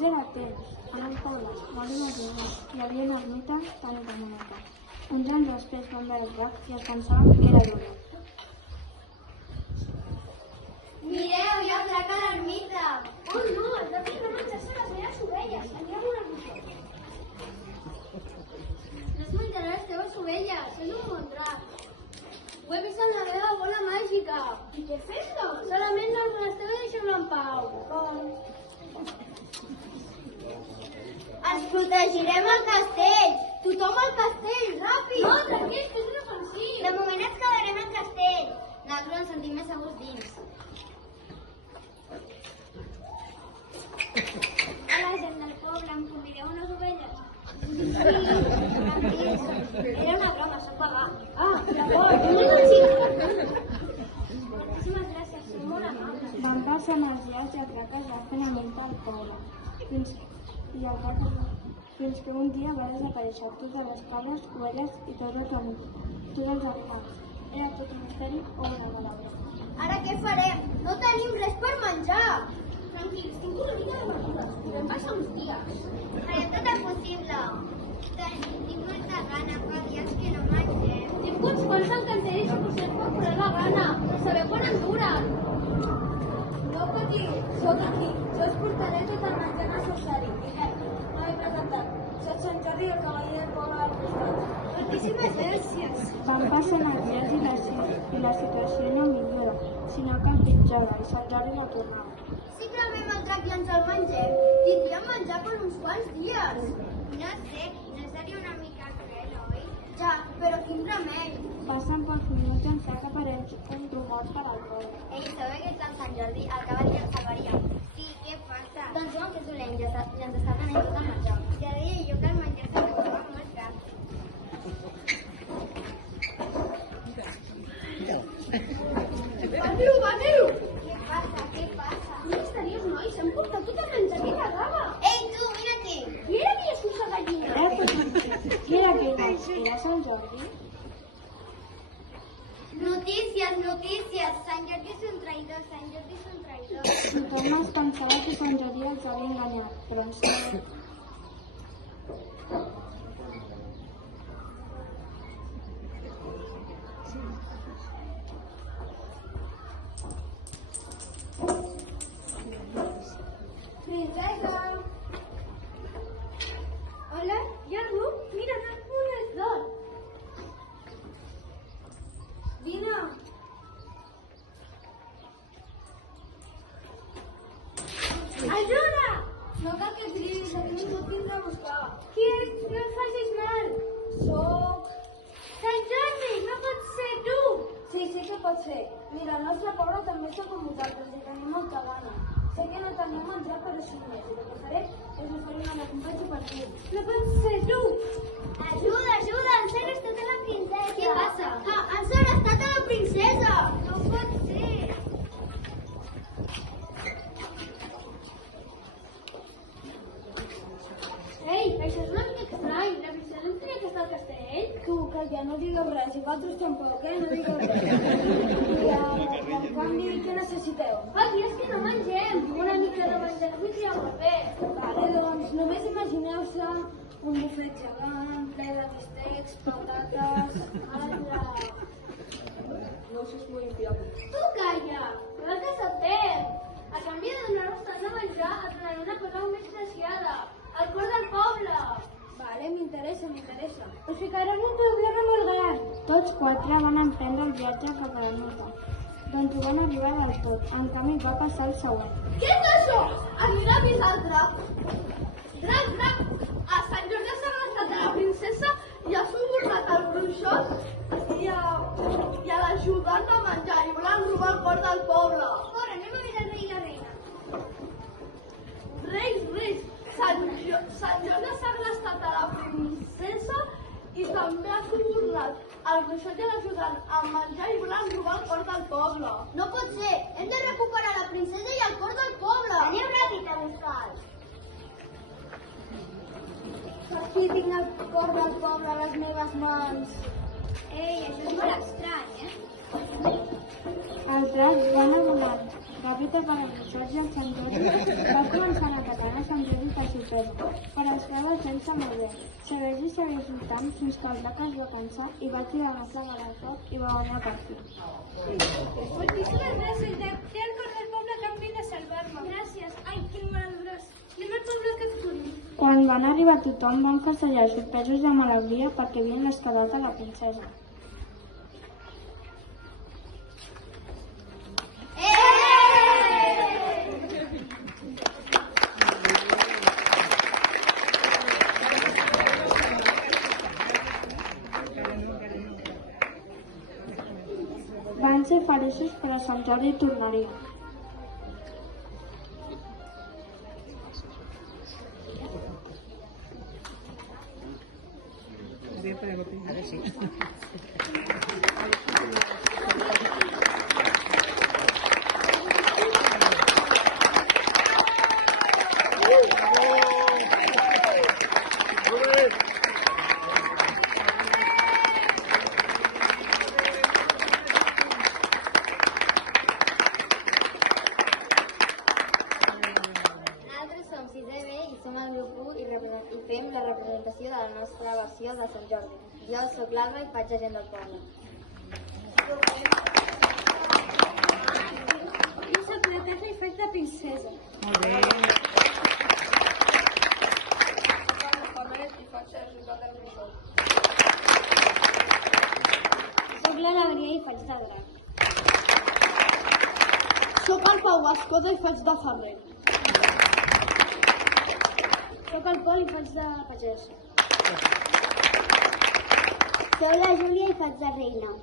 Dins era temps, en un poble, molt imaginat, hi havia una ermita tan i tan bonica. Uns anys després van veure el drac i es pensaven que era l'hora. Mireu, hi ha un drac a l'ermita! Oh no, el drac no menjar-se les meves ovelles, anirem a una cosa. No es menjarà les teves ovelles, és un bon drac. Ho he vist amb la meva bola màgica. I què fem, doncs? Solament les teves deixeu-lo en pau. Els protegirem al castell! Tothom al castell, ràpid! No, tranquils, que és inofensiu. De moment ens quedarem al castell. Nosaltres ens sentim més segurs dins. Hola, gent del poble, em convideu unes ovelles? Sí, tranquils. Era una broma, soc pagà. Ah, llavors, Moltíssimes gràcies, sou molt amables. Van passar els dies i el drac es va fer enemic del poble. Fins que un dia va desaparèixer totes les cabres, ovelles i tots els animals. Era tot un misteri o una mala broma. Ara què farem? No tenim res per menjar. tranquils, tinc una mica de verdures. Podem passar uns dies. Farem tot el possible. Tinc molta gana, fa dies que no mengem. Tinc uns quants encanteris que potser pot curar la gana. Sabeu quan en duren? No patiu, sóc aquí. Jo us portaré tot el menjar necessari. No m'he presentat. Soc Sant Jordi, el cavaller del poble del costat. Moltíssimes gràcies. Van passant els dies i la situació no millora, sinó que empitjora i Sant Jordi no tornava. Si cremem el drac i ens el mengem, tindríem menjar per uns quants dies. No sé, no seria una mica cruel, oi? Ja, però quin remei. Passen pocs minuts en què apareix un rumor per al poble. Ei, sabeu que està el Sant Jordi, el cavaller ens salvaria. Sí, què passa? Doncs diuen que és dolent i ens està donant tot el menjar. Ja deia jo que el menjar s'acabava molt car. Bateu! Què passa? Què passa? Quin misteriós, noi, s'han portat tot el menjar que quedava. Ei, tu, mira aquí! Qui era aquella sussa gallina? Qui era aquell? Era Sant Jordi? Notícies, notícies! Sant Jordi és un traïdor, Sant Jordi és un traïdor. Tothom es pensava que Sant Jordi els havia enganyat, però en si Princesa! Hola, hi ha algú? Mira, n'ha unes d'or. Vine! Ajuda! No cal que cridis, aquí ningú et vindrà a buscar. Qui ets? No et facis mal. Soc... Sant Jordi, no pot ser tu. Sí, sí que pot ser. Mira, el nostre poble també està com vosaltres i tenim molta gana. Sé que no teniu menjar, però sí més. I el que faré és oferir una recompensa per tu. No pot ser tu. Ajuda, ajuda! Ens ha arrestat a la princesa! Què passa? Que ens ha arrestat a la princesa! No pot ser! Ei, això és una mica estrany. La princesa no tenia que estar al castell? Tu, calla, no digueu res, i vosaltres tampoc, no digueu res. I en canvi, què necessiteu? Fa dies que no mengem. Una mica de menjar no vindria molt bé. Vale, doncs només imagineu-se un bufet gegant, ple de bistecs, patates... Ala! No us és molt fiable. Tu calla. Nosaltres sapem. A canvi de donar-nos tant de menjar, et donaré una cosa més preciada. El cor del poble. Vale, m'interessa. Us ficarem un problema molt gran. tots quatre van emprendre el viatge cap a la nota, d'on ho van arribar del tot. En canvi, va passar el següent. Què és això? Anirà a avisar el drac. Drac! A Sant Jordi s'ha arrestat a la princesa i ha subornat el bruixot i a l'ajudant a menjar i volen robar el cor del poble. Corre, anem a veure el rei i la reina. Reis! Sant Jordi s'ha arrestat a la princesa i també ha subornat el bruixot i l'ajudant a menjar i volen robar el cor del poble. No pot ser! Hem de recuperar la princesa i el cor del poble! Aneu ràpid a buscar-los! Per fi tinc el cor del poble a les meves mans. Ei, això és molt estrany, Els dracs van volant ràpid per als ressorts i el Sant Jordi va començar a atacar a Sant Jordi per sorpresa, però es va defensar molt bé. Segueix lluitant fins que el drac es va cansar i va tirar la flaga del foc i va guanyar el partit. Moltíssimes gràcies, Jack. Té el cor del poble que em vine a salvar-me. Gràcies. Ai, quin mal gros. Anem al poble que et curi. Quan van arribar tothom van festejar sorpresos i amb alegria perquè havien rescatat a la princesa. Van ser feliços però Sant Jordi tornaria. Ara sí. Nosaltres som 6è B i som el grup 1 i fem la representació de la nostra versió de Sant Jordi. Jo sóc l'Alba i faig de gent del poble. Jo sóc la Terra i faig de princesa. Molt bé. Sóc l'alegria i faig de drac. Soc el Pau Escoda i faig de ferrer. Sóc el Pol i faig de pagès. Soc la Júlia i faig de reina.